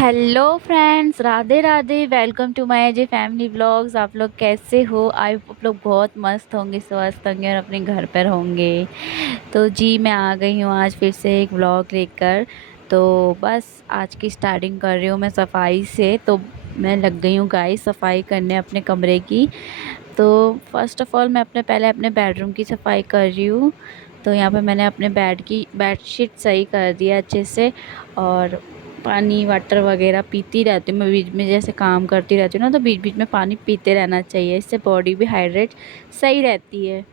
Hello friends, Radhe Radhe. Welcome to my J family vlogs. आप लोग कैसे हो? आप लोग बहुत मस्त होंगे, स्वस्थ होंगे और अपने घर पर होंगे। तो जी मैं आ गई हूँ आज फिर से एक व्लॉग लेकर। तो बस आज की स्टार्टिंग कर रही हूँ मैं सफाई से। तो मैं लग गई हूँ गाइस सफाई करने अपने कमरे की। तो फर्स्ट ऑफ ऑल मैं पहले अपने बेडरूम की सफाई कर रही हूँ। तो यहाँ पे मैंने अपने बेडशीट सही कर दिया अच्छे से। और पानी वाटर वगैरह पीती रहती हूँ मैं बीच में, जैसे काम करती रहती हूँ ना, तो बीच बीच में पानी पीते रहना चाहिए, इससे बॉडी भी हाइड्रेट सही रहती है।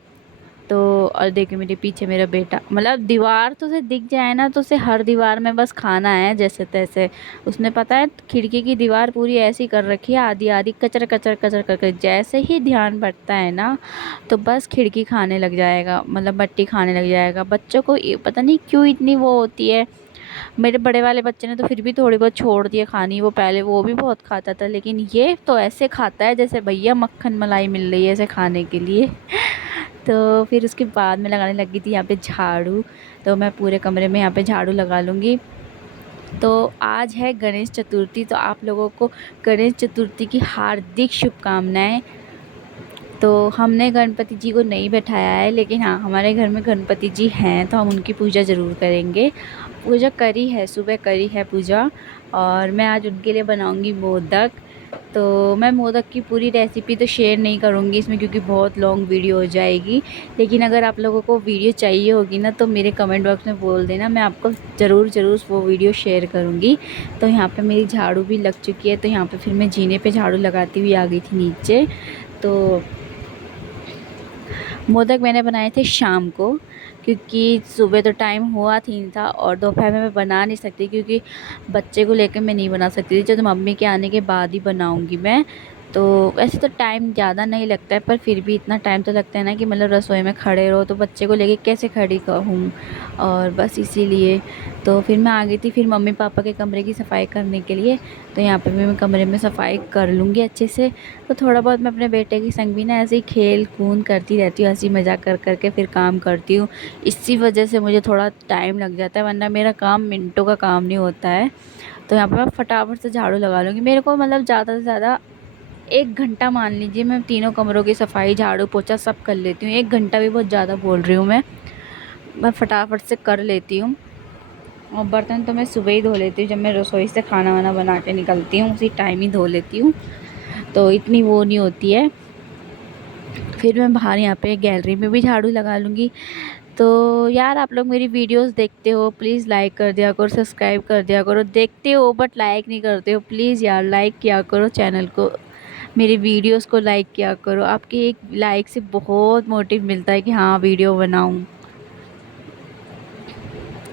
तो और देखिए मेरे पीछे मेरा बेटा, मतलब दीवार तो उसे दिख जाए ना तो उसे हर दीवार में बस खाना है जैसे तैसे। उसने पता है खिड़की की दीवार पूरी ऐसी कर रखी है, आधी आधी कचर कचर कचर करके। जैसे ही ध्यान बढ़ता है ना तो बस खिड़की खाने लग जाएगा, मतलब मट्टी खाने लग जाएगा। बच्चों को पता नहीं क्यों इतनी वो होती है। मेरे बड़े वाले बच्चे ने तो फिर भी थोड़ी बहुत छोड़ दिया खानी, वो पहले वो भी बहुत खाता था, लेकिन ये तो ऐसे खाता है जैसे भैया मक्खन मलाई मिल रही है ऐसे खाने के लिए। तो फिर उसके बाद में लगाने लगी थी यहाँ पे झाड़ू। तो मैं पूरे कमरे में यहाँ पे झाड़ू लगा लूँगी। तो आज है गणेश चतुर्थी, तो आप लोगों को गणेश चतुर्थी की हार्दिक शुभकामनाएं। तो हमने गणपति जी को नहीं बैठाया है, लेकिन हाँ हमारे घर में गणपति जी हैं तो हम उनकी पूजा ज़रूर करेंगे। पूजा करी है, सुबह करी है पूजा। और मैं आज उनके लिए बनाऊंगी मोदक। तो मैं मोदक की पूरी रेसिपी तो शेयर नहीं करूंगी इसमें, क्योंकि बहुत लॉन्ग वीडियो हो जाएगी। लेकिन अगर आप लोगों को वीडियो चाहिए होगी ना तो मेरे कमेंट बॉक्स में बोल देना, मैं आपको ज़रूर ज़रूर वो वीडियो शेयर करूंगी। तो यहाँ पे मेरी झाड़ू भी लग चुकी है। तो यहाँ पे फिर मैं जीने पे झाड़ू लगाती हुई आ गई थी नीचे। तो मोदक मैंने बनाए थे शाम को, क्योंकि सुबह तो टाइम हुआ थी नहीं था, और दोपहर में मैं बना नहीं सकती क्योंकि बच्चे को लेकर मैं नहीं बना सकती थी। जो तो मम्मी के आने के बाद ही बनाऊंगी मैं। तो वैसे तो टाइम ज़्यादा नहीं लगता है, पर फिर भी इतना टाइम तो लगता है ना कि मतलब रसोई में खड़े रहो, तो बच्चे को लेके कैसे खड़ी हूँ। और बस इसीलिए तो फिर मैं आ गई थी फिर मम्मी पापा के कमरे की सफाई करने के लिए। तो यहाँ पे भी मैं कमरे में सफाई कर लूँगी अच्छे से। तो थोड़ा बहुत मैं अपने बेटे के संग भी ना ऐसे ही खेल कूद करती रहती हूँ, हंसी मजाक कर करके फिर काम करती हूँ। इसी वजह से मुझे थोड़ा टाइम लग जाता है, वरना मेरा काम मिनटों का काम नहीं होता है। तो यहाँ पे मैं फटाफट से झाड़ू लगा लूँगी। मेरे को मतलब ज़्यादा से ज़्यादा 1 घंटा मान लीजिए, मैं तीनों कमरों की सफाई झाड़ू पोछा सब कर लेती हूँ। 1 घंटा भी बहुत ज़्यादा बोल रही हूँ मैं फटाफट से कर लेती हूँ। और बर्तन तो मैं सुबह ही धो लेती हूँ, जब मैं रसोई से खाना वाना बना के निकलती हूँ उसी टाइम ही धो लेती हूँ। तो इतनी वो नहीं होती है। फिर मैं बाहर यहाँ पे गैलरी में भी झाड़ू लगा लूँगी। तो यार आप लोग मेरी वीडियोस देखते हो, प्लीज़ लाइक कर दिया करो, सब्सक्राइब कर दिया करो। देखते हो बट लाइक नहीं करते हो, प्लीज़ यार लाइक किया करो चैनल को, मेरी वीडियोस को लाइक किया करो। आपके एक लाइक से बहुत मोटिव मिलता है कि हाँ वीडियो बनाऊँ।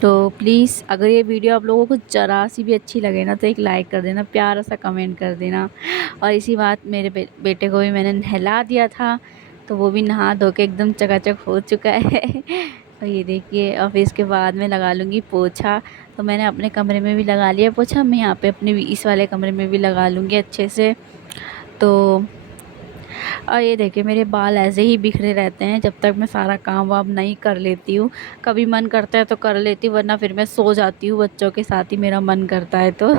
तो प्लीज़ अगर ये वीडियो आप लोगों को ज़रा सी भी अच्छी लगे ना तो एक लाइक कर देना, प्यारा सा कमेंट कर देना। और इसी बात मेरे बेटे को भी मैंने नहला दिया था, तो वो भी नहा धो के एकदम चकाचक हो चुका है। और ये देखिए, और फिर इसके बाद में लगा लूँगी पोछा। तो मैंने अपने कमरे में भी लगा लिया पोछा, मैं यहाँ पे अपने इस वाले कमरे में भी लगा लूँगी अच्छे से। तो और ये देखिए मेरे बाल ऐसे ही बिखरे रहते हैं जब तक मैं सारा काम वाम नहीं कर लेती हूँ। कभी मन करता है तो कर लेती हूँ, वरना फिर मैं सो जाती हूँ बच्चों के साथ ही, मेरा मन करता है तो।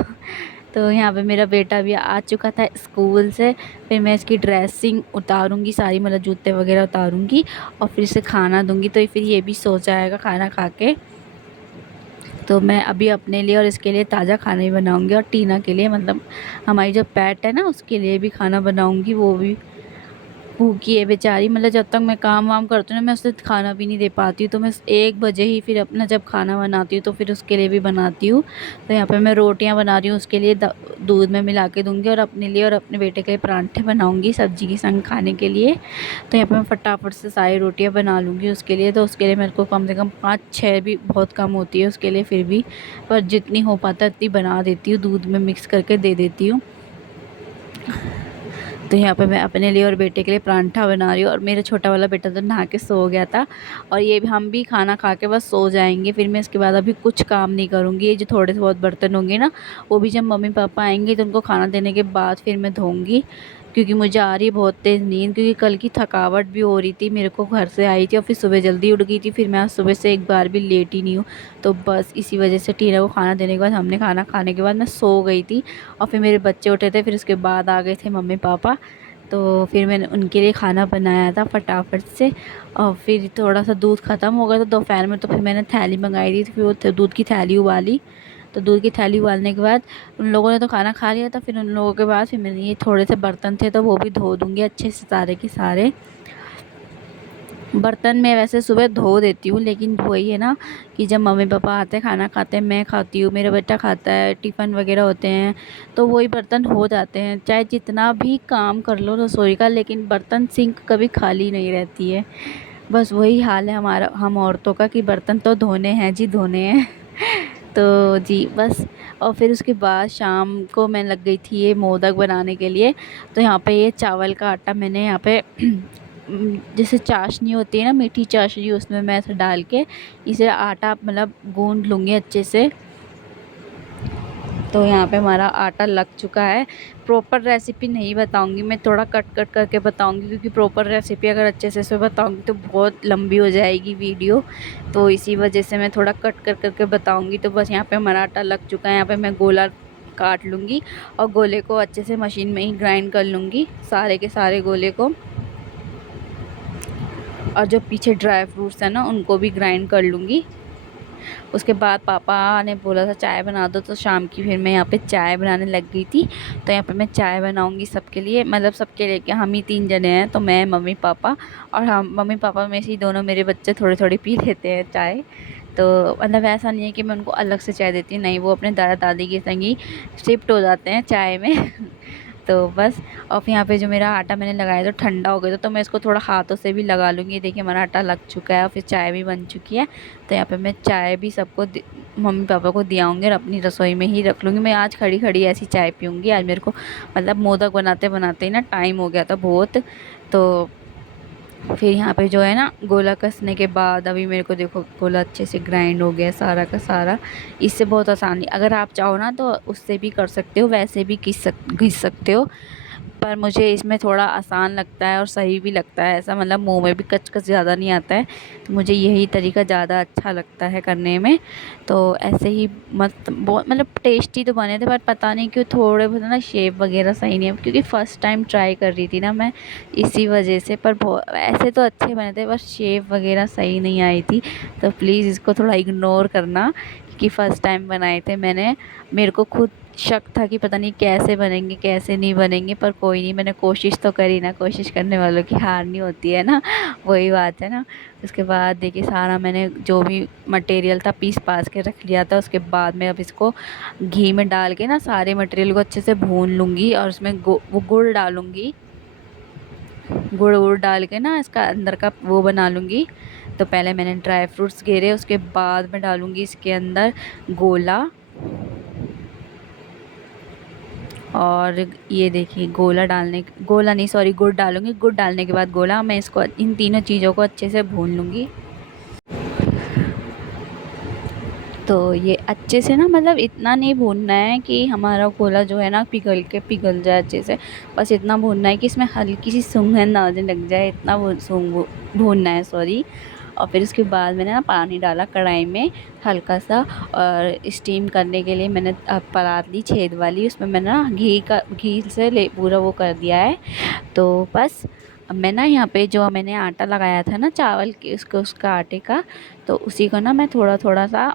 तो यहाँ पे मेरा बेटा भी आ चुका था स्कूल से। फिर मैं इसकी ड्रेसिंग उतारूँगी सारी, मतलब जूते वगैरह उतारूँगी और फिर इसे खाना दूँगी, तो फिर ये भी सो जाएगा खाना खा के। तो मैं अभी अपने लिए और इसके लिए ताज़ा खाना ही बनाऊँगी, और टीना के लिए, मतलब हमारी जो पेट है ना उसके लिए भी खाना बनाऊँगी। वो भी भूखी है बेचारी, मतलब जब तक मैं काम वाम करती हूँ ना मैं उसे खाना भी नहीं दे पाती हूँ। तो मैं 1 बजे ही फिर अपना जब खाना बनाती हूँ तो फिर उसके लिए भी बनाती हूँ। तो यहाँ पे मैं रोटियाँ बना रही हूँ उसके लिए, दूध में मिला के दूँगी, और अपने लिए और अपने बेटे के लिए परांठे बनाऊँगी सब्जी के संग खाने के लिए। तो यहाँ पर मैं फटाफट से सारी रोटियाँ बना लूँगी उसके लिए। तो उसके लिए मेरे को कम से कम 5-6 भी बहुत कम होती है उसके लिए फिर भी, पर जितनी हो पाता है उतनी बना देती हूँ, दूध में मिक्स करके दे देती हूँ। तो यहाँ पे मैं अपने लिए और बेटे के लिए परांठा बना रही हूँ, और मेरा छोटा वाला बेटा तो नहा के सो गया था। और ये भी, हम भी खाना खा के बस सो जाएंगे। फिर मैं इसके बाद अभी कुछ काम नहीं करूँगी। ये जो थोड़े से बहुत बर्तन होंगे ना वो भी जब मम्मी पापा आएंगे तो उनको खाना देने के बाद फिर मैं धोऊँगी, क्योंकि मुझे आ रही है बहुत तेज़ नींद, क्योंकि कल की थकावट भी हो रही थी, मेरे को घर से आई थी और फिर सुबह जल्दी उठ गई थी, फिर मैं आज सुबह से एक बार भी लेट ही नहीं हूँ। तो बस इसी वजह से टीना को खाना देने के बाद, हमने खाना खाने के बाद मैं सो गई थी और फिर मेरे बच्चे उठे थे, फिर उसके बाद आ गए थे मम्मी पापा। तो फिर मैंने उनके लिए खाना बनाया था फटाफट से, और फिर थोड़ा सा दूध ख़त्म हो गया था दोपहर में, तो फिर मैंने थैली मंगाई थी, तो फिर वो दूध की थैली उबाली। तो दूध की थैली उबालने के बाद उन लोगों ने तो खाना खा लिया था, फिर उन लोगों के बाद फिर मैंने ये थोड़े से बर्तन थे तो वो भी धो दूँगी अच्छे से, सारे के सारे बर्तन मैं वैसे सुबह धो देती हूँ, लेकिन वही है ना कि जब मम्मी पापा आते हैं खाना खाते हैं, मैं खाती हूँ, मेरा बेटा खाता है, टिफ़िन वगैरह होते हैं, तो वही बर्तन हो जाते हैं, चाहे जितना भी काम कर लो रसोई का, लेकिन बर्तन सिंक कभी खाली नहीं रहती है। बस वही हाल है हमारा, हम औरतों का, कि बर्तन तो धोने हैं जी, धोने हैं। तो जी बस। और फिर उसके बाद शाम को मैं लग गई थी ये मोदक बनाने के लिए। तो यहाँ पे ये चावल का आटा मैंने यहाँ पे जैसे चाशनी होती है ना, मीठी चाशनी, उसमें मैं ऐसे डाल के इसे आटा मतलब गूंद लूँगी अच्छे से। तो यहाँ पे हमारा आटा लग चुका है। प्रॉपर रेसिपी नहीं बताऊंगी मैं, थोड़ा कट कट करके बताऊंगी, क्योंकि प्रॉपर रेसिपी अगर अच्छे से बताऊंगी तो बहुत लंबी हो जाएगी वीडियो। तो इसी वजह से मैं थोड़ा कट कर करके बताऊंगी। तो बस यहाँ पे हमारा आटा लग चुका है। यहाँ पे मैं गोला काट लूँगी और गोले को अच्छे से मशीन में ही ग्राइंड कर लूँगी, सारे के सारे गोले को। और जो पीछे ड्राई फ्रूट्स हैं ना, उनको भी ग्राइंड कर लूँगी। उसके बाद पापा ने बोला था चाय बना दो, तो शाम की फिर मैं यहाँ पे चाय बनाने लग गई थी। तो यहाँ पे मैं चाय बनाऊँगी सबके लिए, मतलब सबके लिए क्या, हम ही 3 जने हैं, तो मैं, मम्मी पापा, और हम मम्मी पापा में से ही दोनों मेरे बच्चे थोड़ी थोड़ी पी लेते हैं चाय। तो मतलब ऐसा नहीं है कि मैं उनको अलग से चाय देती हूँ, नहीं, वो अपने दादा दादी के संग ही शिफ्ट हो जाते हैं चाय में। तो बस। और फिर यहाँ पे जो मेरा आटा मैंने लगाया तो ठंडा हो गया था, तो मैं इसको थोड़ा हाथों से भी लगा लूँगी। देखिए हमारा आटा लग चुका है और फिर चाय भी बन चुकी है। तो यहाँ पे मैं चाय भी सबको मम्मी पापा को दियाऊँगी और अपनी रसोई में ही रख लूँगी। मैं आज खड़ी खड़ी ऐसी चाय पीऊँगी। आज मेरे को मतलब मोदक बनाते बनाते ही ना टाइम हो गया था बहुत। तो फिर यहाँ पे जो है ना, गोला कसने के बाद अभी मेरे को देखो गोला अच्छे से ग्राइंड हो गया सारा का सारा। इससे बहुत आसानी, अगर आप चाहो ना तो उससे भी कर सकते हो, वैसे भी घिस सकते हो, पर मुझे इसमें थोड़ा आसान लगता है और सही भी लगता है, ऐसा मतलब मुंह में भी कच-कच ज़्यादा नहीं आता है। तो मुझे यही तरीका ज़्यादा अच्छा लगता है करने में। तो ऐसे ही मस्त बहुत मतलब टेस्टी तो बने थे, पर पता नहीं क्यों थोड़े बहुत ना शेप वगैरह सही नहीं है, क्योंकि फ़र्स्ट टाइम ट्राई कर रही थी ना मैं, इसी वजह से। पर बहुत ऐसे तो अच्छे बने थे, बस शेप वगैरह सही नहीं आई थी। तो प्लीज़ इसको थोड़ा इग्नोर करना, कि फ़र्स्ट टाइम बनाए थे मैंने। मेरे को खुद शक था कि पता नहीं कैसे बनेंगे कैसे नहीं बनेंगे, पर कोई नहीं, मैंने कोशिश तो करी ना, कोशिश करने वालों की हार नहीं होती है ना। वही बात है ना। उसके बाद देखिए सारा मैंने जो भी मटेरियल था पीस पास के रख लिया था। उसके बाद मैं अब इसको घी में डाल के ना सारे मटेरियल को अच्छे से भून लूँगी, और उसमें वो गुड़ डालूँगी, गुड़ वुड़ डाल के ना इसका अंदर का वो बना लूँगी। तो पहले मैंने ड्राई फ्रूट्स घेरे, उसके बाद मैं डालूँगी इसके अंदर गोला। और ये देखिए गोला नहीं, सॉरी, गुड़ डालूँगी। गुड़ डालने के बाद गोला, मैं इसको इन तीनों चीज़ों को अच्छे से भून लूँगी। तो ये अच्छे से ना, मतलब इतना नहीं भूनना है कि हमारा गोला जो है ना पिघल जाए अच्छे से, बस इतना भूनना है कि इसमें हल्की सी सुगंध आने लग जाए, इतना भूनना है, सॉरी। और फिर उसके बाद मैंने ना पानी डाला कढ़ाई में हल्का सा, और स्टीम करने के लिए मैंने परात ली छेद वाली, उसमें मैंने ना घी से ले पूरा वो कर दिया है। तो बस अब मैं ना यहाँ पे जो मैंने आटा लगाया था ना चावल के, उसका आटे का, तो उसी को ना मैं थोड़ा थोड़ा सा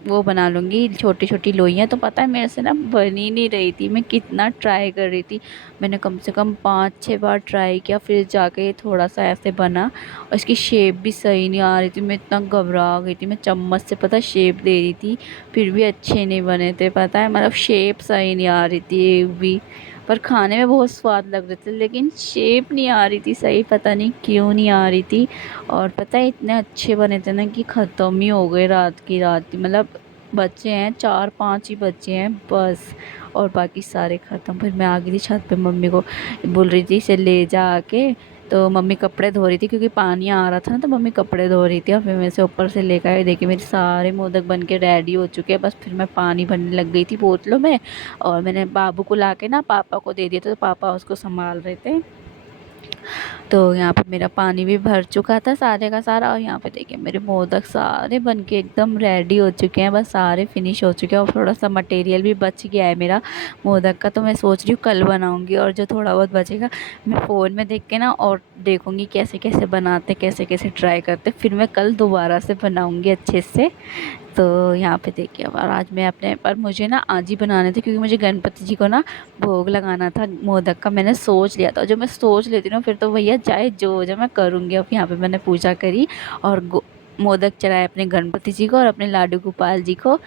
वो बना लूँगी, छोटी छोटी लोइयाँ। तो पता है मेरे से ना बन ही नहीं रही थी, मैं कितना ट्राई कर रही थी, मैंने कम से कम 5-6 बार ट्राई किया, फिर जाके थोड़ा सा ऐसे बना। और इसकी शेप भी सही नहीं आ रही थी, मैं इतना घबरा गई थी, मैं चम्मच से पता शेप दे रही थी, फिर भी अच्छे नहीं बने थे, पता है, मतलब शेप सही नहीं आ रही थी एक भी। पर खाने में बहुत स्वाद लग रहे थे, लेकिन शेप नहीं आ रही थी सही, पता नहीं क्यों नहीं आ रही थी। और पता है इतने अच्छे बने थे ना कि ख़त्म ही हो गए रात की रात ही, मतलब बच्चे हैं 4-5 ही बच्चे हैं बस, और बाकी सारे ख़त्म। फिर मैं आ गई थी छत पे, मम्मी को बोल रही थी इसे ले जा आके, तो मम्मी कपड़े धो रही थी क्योंकि पानी आ रहा था ना, तो मम्मी कपड़े धो रही थी और फिर मैं से ऊपर से लेकर आई। देखिए मेरे सारे मोदक बन के रेडी हो चुके हैं, बस फिर मैं पानी भरने लग गई थी बोतलों में। और मैंने बाबू को ला के ना पापा को दे दिया था, तो पापा उसको संभाल रहे थे। तो यहाँ पे मेरा पानी भी भर चुका था सारे का सारा, और यहाँ पे देखिए मेरे मोदक सारे बन के एकदम रेडी हो चुके हैं, बस सारे फिनिश हो चुके हैं। और थोड़ा सा मटेरियल भी बच गया है मेरा मोदक का, तो मैं सोच रही हूँ कल बनाऊँगी। और जो थोड़ा बहुत बचेगा मैं फ़ोन में देख के ना और देखूँगी कैसे कैसे बनाते, कैसे कैसे ट्राई करते, फिर मैं कल दोबारा से बनाऊँगी अच्छे से। तो यहाँ पे देखिए, और आज मैं अपने पर मुझे ना आज ही बनाने थे क्योंकि मुझे गणपति जी को ना भोग लगाना था मोदक का। मैंने सोच लिया था, जो मैं सोच लेती हूँ ना फिर तो भैया चाहे जो हो जाए मैं करूँगी। अब यहाँ पे मैंने पूजा करी और मोदक चढ़ाए अपने गणपति जी को और अपने लाडू गोपाल जी को।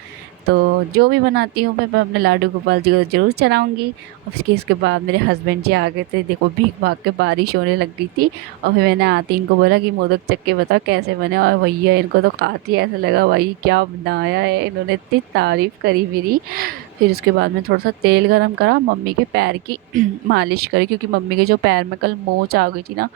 तो जो भी बनाती हूँ मैं अपने लाडू गोपाल जी को ज़रूर चढ़ाऊँगी। और इसके बाद मेरे हस्बैंड जी आ गए थे, देखो भीग भाग के बारिश होने लग गई थी। और फिर मैंने आते ही इनको बोला कि मोदक चख के बताओ कैसे बने, और भैया इनको तो खाती ऐसा लगा भाई क्या बनाया है, इन्होंने इतनी तारीफ़ करी मेरी। फिर उसके बाद में थोड़ा सा तेल गरम करा, मम्मी के पैर की मालिश करी क्योंकि मम्मी के जो पैर में कल मोच आ गई थी ना,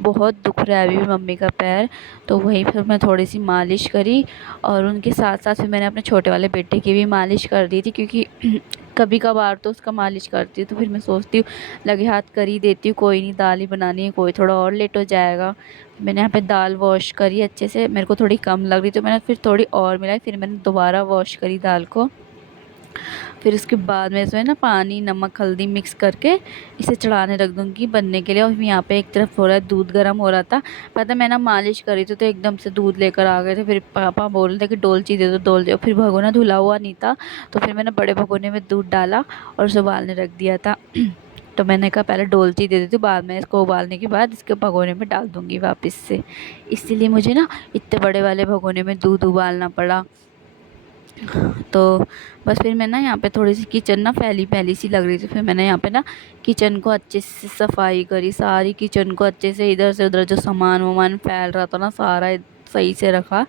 बहुत दुख रहा है अभी भी मम्मी का पैर। तो वहीं फिर मैं थोड़ी सी मालिश करी, और उनके साथ साथ फिर मैंने अपने छोटे वाले बेटे की भी मालिश कर दी थी क्योंकि कभी कभार तो उसका मालिश करती हूँ, तो फिर मैं सोचती हूँ लगे हाथ कर ही देती हूँ, कोई नहीं दाल ही बनानी है, कोई थोड़ा और लेट हो जाएगा। मैंने यहाँ पे दाल वॉश करी अच्छे से, मेरे को थोड़ी कम लग रही तो मैंने फिर थोड़ी और मिलाई, फिर मैंने दोबारा वॉश करी दाल को। फिर उसके बाद में इसमें ना पानी नमक हल्दी मिक्स करके इसे चढ़ाने रख दूँगी बनने के लिए। और यहाँ पे एक तरफ हो रहा है दूध गर्म हो रहा था, पता मैं ना मालिश करी थी तो एकदम से दूध लेकर आ गए थे। फिर पापा बोल रहे थे कि डोलची दे दो डोल दो, फिर भगोना धुला हुआ नहीं था, तो फिर मैंने बड़े भगोने में दूध डाला और उसे उबालने रख दिया था। तो मैंने कहा पहले डोलची दे देती हूँ, बाद में इसको उबालने के बाद इसके भगोने में डाल दूँगी वापस से। इसीलिए मुझे ना इतने बड़े वाले भगोने में दूध उबालना पड़ा। तो बस फिर मैं ना यहाँ पे थोड़ी सी किचन ना फैली फैली सी लग रही थी, फिर मैंने यहाँ पे ना किचन को अच्छे से सफाई करी, सारी किचन को अच्छे से इधर से उधर जो सामान वामान फैल रहा था ना सारा सही से रखा।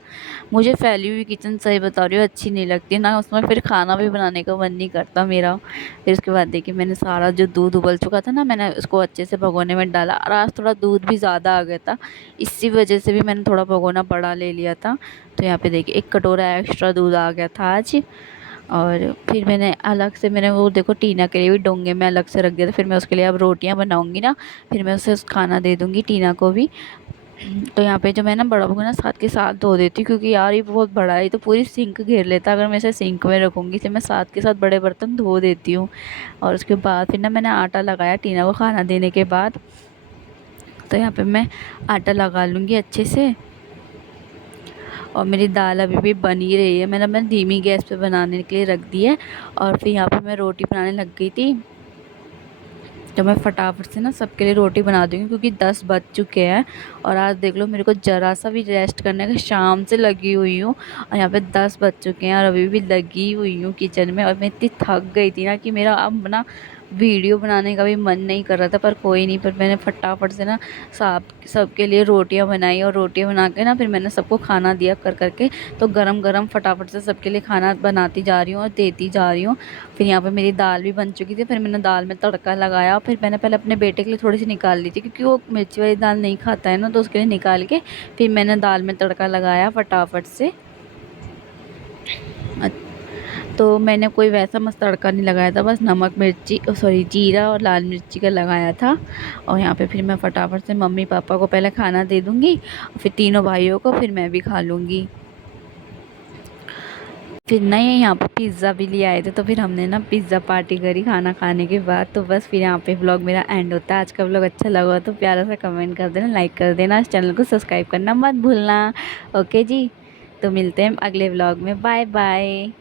मुझे फैली हुई किचन सही बता रही हूँ अच्छी नहीं लगती ना, उसमें फिर खाना भी बनाने का मन नहीं करता मेरा। फिर उसके बाद देखिए मैंने सारा जो दूध उबल चुका था ना, मैंने उसको अच्छे से भगोने में डाला, और आज थोड़ा दूध भी ज़्यादा आ गया था, इसी वजह से भी मैंने थोड़ा भगोना बड़ा ले लिया था। तो यहाँ पे देखिए 1 कटोरा एक्स्ट्रा दूध आ गया था आज। और फिर मैंने अलग से मैंने वो देखो टीना के लिए भी डोंगे में अलग से रख दिया था, फिर मैं उसके लिए अब रोटियां बनाऊंगी ना, फिर मैं उसे खाना दे दूंगी टीना को भी। तो यहाँ पे जो मैं ना बड़ा भगोना साथ के साथ धो देती हूँ क्योंकि यार ये बहुत बड़ा है, तो पूरी सिंक घेर लेता है, अगर मैं इसे सिंक में रखूँगी तो मैं साथ के साथ बड़े बर्तन धो देती हूँ। और उसके बाद फिर ना मैंने आटा लगाया टीना को खाना देने के बाद। तो यहाँ पे मैं आटा लगा लूँगी अच्छे से। और मेरी दाल अभी भी बन ही रही है, मैंने धीमी गैस पे बनाने के लिए रख दी है। और फिर यहाँ पे मैं रोटी बनाने लग गई थी, तो मैं फटाफट से ना सबके लिए रोटी बना दूँगी क्योंकि 10 बज चुके हैं। और आज देख लो मेरे को ज़रा सा भी रेस्ट करने का, शाम से लगी हुई हूँ और यहाँ पे 10 बज चुके हैं और अभी भी लगी हुई हूँ किचन में। और मैं इतनी थक गई थी ना कि मेरा अब ना वीडियो बनाने का भी मन नहीं कर रहा था, पर कोई नहीं, पर मैंने फटाफट से ना सबके लिए रोटियां बनाई, और रोटियां बना के ना फिर मैंने सबको खाना दिया कर करके। तो गरम गरम फटाफट से सबके लिए खाना बनाती जा रही हूँ और देती जा रही हूँ। फिर यहाँ पे मेरी दाल भी बन चुकी थी, फिर मैंने दाल में तड़का लगाया। फिर मैंने पहले अपने बेटे के लिए थोड़ी सी निकाल ली थी क्योंकि वो मिर्ची वाली दाल नहीं खाता है ना, तो उसके लिए निकाल के फिर मैंने दाल में तड़का लगाया फटाफट से। तो मैंने कोई वैसा मस्त तड़का नहीं लगाया था, बस नमक मिर्ची सॉरी जीरा और लाल मिर्ची का लगाया था। और यहाँ पे फिर मैं फटाफट से मम्मी पापा को पहले खाना दे दूँगी, फिर तीनों भाइयों को, फिर मैं भी खा लूँगी। फिर ना ये यहाँ पे पिज़्ज़ा भी ले आए थे, तो फिर हमने ना पिज़्ज़ा पार्टी करी खाना खाने के बाद। तो बस फिर यहाँ पे व्लॉग मेरा एंड होता है। आज का व्लॉग अच्छा लगा तो प्यारा सा कमेंट कर देना, लाइक कर देना, इस चैनल को सब्सक्राइब करना मत भूलना। ओके जी, तो मिलते हैं अगले व्लॉग में, बाय बाय।